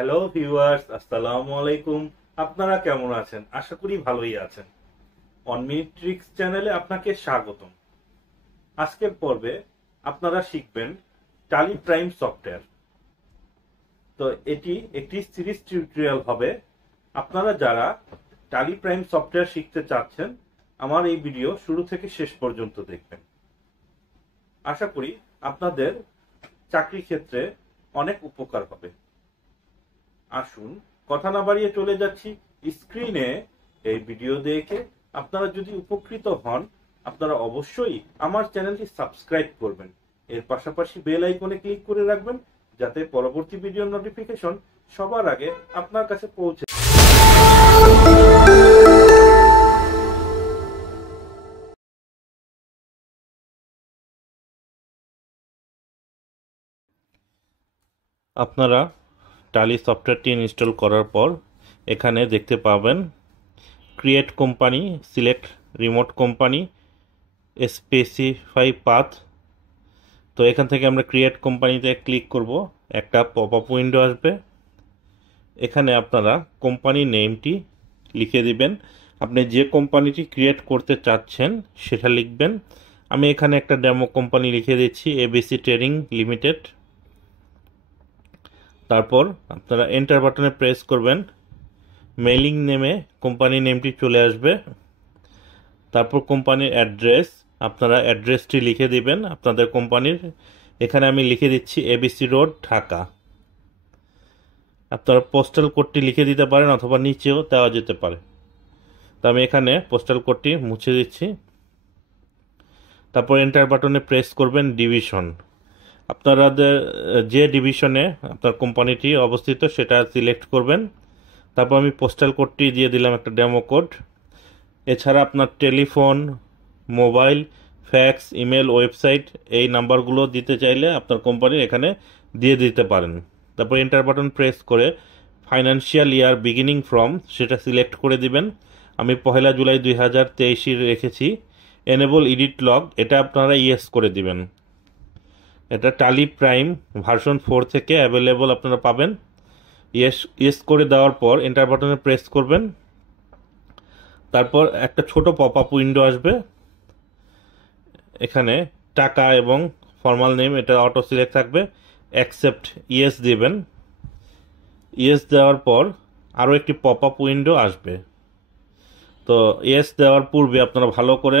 Hello viewers, আসসালামু আলাইকুম। আপনারা কেমন আছেন? আশা করি ভালোই আছেন। অন মিনিট ট্রিক্স চ্যানেলে আপনাকে স্বাগতম। আজকের পর্বে আপনারা শিখবেন টালি প্রাইম সফটওয়্যার। তো এটি একটি সিরিজ টিউটোরিয়াল হবে। আপনারা যারা টালি প্রাইম সফটওয়্যার শিখতে চাচ্ছেন, আমার এই ভিডিও শুরু থেকে শেষ পর্যন্ত দেখবেন। আশা করি আপনাদের চাকরি ক্ষেত্রে অনেক উপকার হবে। আসুন কথা না বাড়িয়ে চলে যাচ্ছি স্ক্রিনে। এই ভিডিও দেখে আপনারা যদি উপকৃত হন, আপনারা অবশ্যই আমার চ্যানেলটি সাবস্ক্রাইব করবেন। এর পাশাপাশি বেল আইকনে ক্লিক করে রাখবেন, যাতে পরবর্তী ভিডিওর নোটিফিকেশন সবার আগে আপনার কাছে পৌঁছে। আপনারা টালি সফটওয়্যারটি ইনস্টল করার পর এখানে দেখতে পাবেন create company, select remote company, specify path. তো এখান থেকে আমরা ক্রিয়েট কোম্পানিতে ক্লিক করব। একটা পপ আপ উইন্ডো আসবে। এখানে আপনারা কোম্পানি নেমটি লিখে দিবেন। আপনি যে কোম্পানিটি ক্রিয়েট করতে চাচ্ছেন সেটা লিখবেন। আমি এখানে একটা ডেমো কোম্পানি লিখে দিচ্ছি, এবিসি ট্রেডিং লিমিটেড। তারপর আপনারা এন্টার বাটনে প্রেস করবেন। মেইলিং নেমে কোম্পানি নেমটি চলে আসবে। তারপর কোম্পানির অ্যাড্রেস, আপনারা অ্যাড্রেসটি লিখে দিবেন আপনাদের কোম্পানির। এখানে আমি লিখে দিচ্ছি এবিসি রোড, ঢাকা। আপনারা পোস্টাল কোডটি লিখে দিতে পারেন অথবা নিচেও দেওয়া যেতে পারে। তো আমি এখানে পোস্টাল কোডটি মুছে দিচ্ছি। তারপর এন্টার বাটনে প্রেস করবেন ডিভিশন। আপনাদের যে ডিভিশনে আপনার কোম্পানিটি অবস্থিত সেটা সিলেক্ট করবেন। তারপর আমি পোস্টাল কোডটি দিয়ে দিলাম, একটা ডেমো কোড। এছাড়া আপনার telephone, mobile, fax, email, website এই নাম্বারগুলো দিতে চাইলে আপনার কোম্পানির এখানে দিয়ে দিতে পারেন। তারপর এন্টার বাটন প্রেস করে ফাইন্যান্সিয়াল ইয়ার বিগিনিং ফ্রম সেটা সিলেক্ট করে দিবেন। আমি 1 জুলাই 2023 রেখেছি। এনেবল এডিট লগ, এটা আপনারা ইয়েস করে দিবেন। এটা টালি প্রাইম ভার্সন 4 থেকে অ্যাভেলেবল আপনারা পাবেন। ইয়েস করে দেওয়ার পর এন্টার বাটনে প্রেস করবেন। তারপর একটা ছোট পপ আপ উইন্ডো আসবে। এখানে টাকা এবং ফর্মাল নেম এটা অটো সিলেক্ট থাকবে। অ্যাকসেপ্ট, ইয়েস দিবেন। ইয়েস দেওয়ার পর আরও একটি পপ আপ উইন্ডো আসবে। তো ইয়েস দেওয়ার পূর্বে আপনারা ভালো করে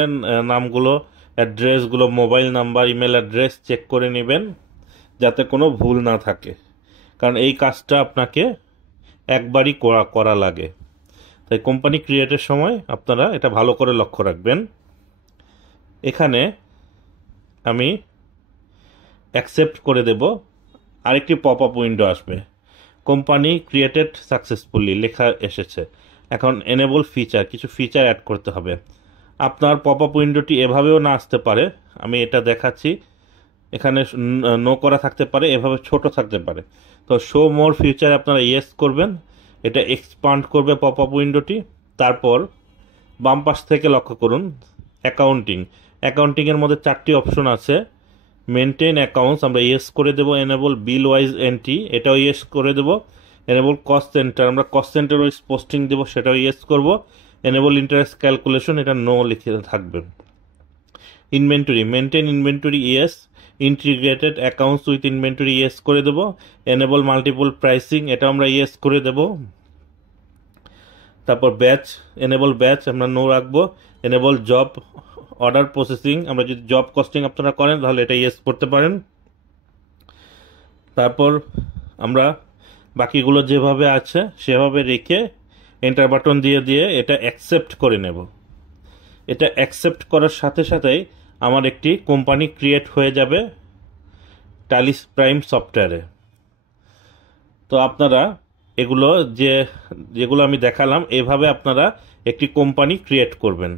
নামগুলো, অ্যাড্রেসগুলো, mobile number, email address check করে নেবেন, যাতে কোনো ভুল না থাকে। কারণ এই কাজটা আপনাকে একবারই করা লাগে। তাই কোম্পানি ক্রিয়েটের সময় আপনারা এটা ভালো করে লক্ষ্য রাখবেন। এখানে আমি অ্যাকসেপ্ট করে দেব। আরেকটি পপ আপ উইন্ডো আসবে, কোম্পানি ক্রিয়েটেড সাকসেসফুলি লেখা এসেছে। এখন এনেবল ফিচার, কিছু ফিচার অ্যাড করতে হবে। আপনার পপ আপ উইন্ডোটি এভাবেও না আসতে পারে, আমি এটা দেখাচ্ছি। এখানে নো করা থাকতে পারে, এভাবে ছোট থাকতে পারে। তো শো মোর ফিচার আপনারা ইয়েস করবেন। এটা এক্সপান্ড করবে পপ আপ উইন্ডোটি। তারপর বাম পাশ থেকে লক্ষ্য করুন অ্যাকাউন্টিংয়ের মধ্যে 4টি অপশন আছে। মেনটেন অ্যাকাউন্টস আমরা ইয়েস করে দেবো। এনেবল বিল ওয়াইজ এন্ট্রি, এটাও ইয়েস করে দেবো। এনেবল কস্ট সেন্টার, আমরা কস্ট সেন্টার ওয়াইজ পোস্টিং দেবো, সেটাও ইয়েস করব। এনেবল ইন্টারেস্ট ক্যালকুলেশন, এটা নো লিখে থাকবে। Inventory, maintain inventory yes. Integrated accounts with inventory yes করে দেবো। এনেবল মাল্টিপল প্রাইসিং, এটা আমরা ইয়েস করে দেব। তারপর ব্যাচ, এনেবল ব্যাচ আমরা নো রাখবো। এনেবল জব অর্ডার প্রসেসিং, আমরা যদি জব কস্টিং আপনারা করেন তাহলে এটা ইয়েস করতে পারেন। তারপর আমরা বাকিগুলো যেভাবে আছে সেভাবে রেখে এন্টার বাটন দিয়ে এটা অ্যাকসেপ্ট করে নেব। এটা অ্যাকসেপ্ট করার সাথে সাথেই আমার একটি কোম্পানি ক্রিয়েট হয়ে যাবে টালি প্রাইম সফটওয়্যারে। তো আপনারা এগুলো যেগুলো আমি দেখালাম, এভাবে আপনারা একটি কোম্পানি ক্রিয়েট করবেন।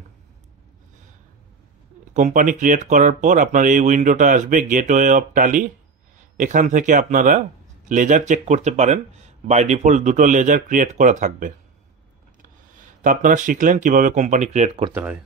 কোম্পানি ক্রিয়েট করার পর আপনার এই উইন্ডোটা আসবে, গেটওয়ে অফ টালি। এখান থেকে আপনারা লেজার চেক করতে পারেন। বাই ডিফল্ট 2টো লেজার ক্রিয়েট করা থাকবে। তা আপনারা শিখলেন কিভাবে কোম্পানি ক্রিয়েট করতে হয়।